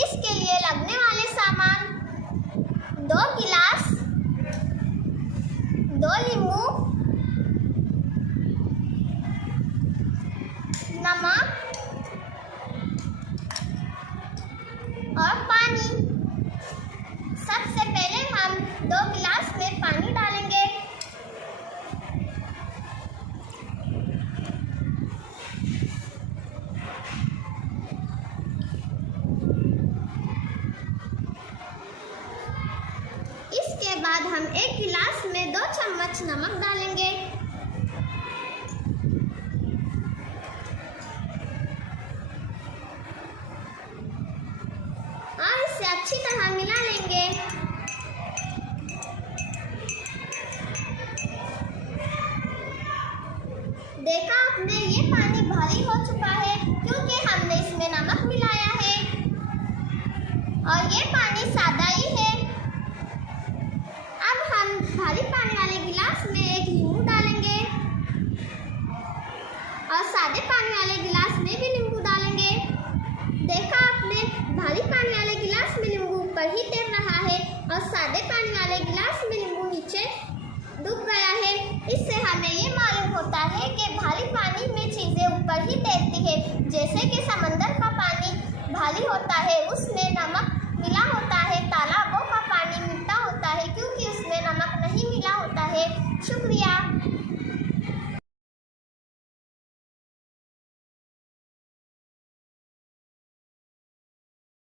इसके लिए लगने वाले सामान 2 गिलास, 2 नींबू, नमक और पानी। सबसे पहले हम 2 गिलास में पानी डालेंगे। इसके बाद हम 1 गिलास में 2 चम्मच नमक डालेंगे। और इसे अच्छी तरह मिला लेंगे। देखा आपने, ये पानी भारी हो चुका है क्योंकि हमने इसमें नमक मिलाया है और ये पानी सादा ही है। अब हम भारी पानी वाले गिलास में 1 नींबू डालेंगे और सादे पानी वाले गिलास में भी नींबू डालेंगे। देखा आपने, भारी पानी वाले गिलास में नींबू ऊपर ही तैर रहा है और सादे पानी वाले गिलास में नींबू नीचे डूब गया है। इससे हमें ये मालूम होता है कि भारी पानी में चीज़ें ऊपर ही तैरती है। जैसे कि समंदर का पानी भारी होता है, उस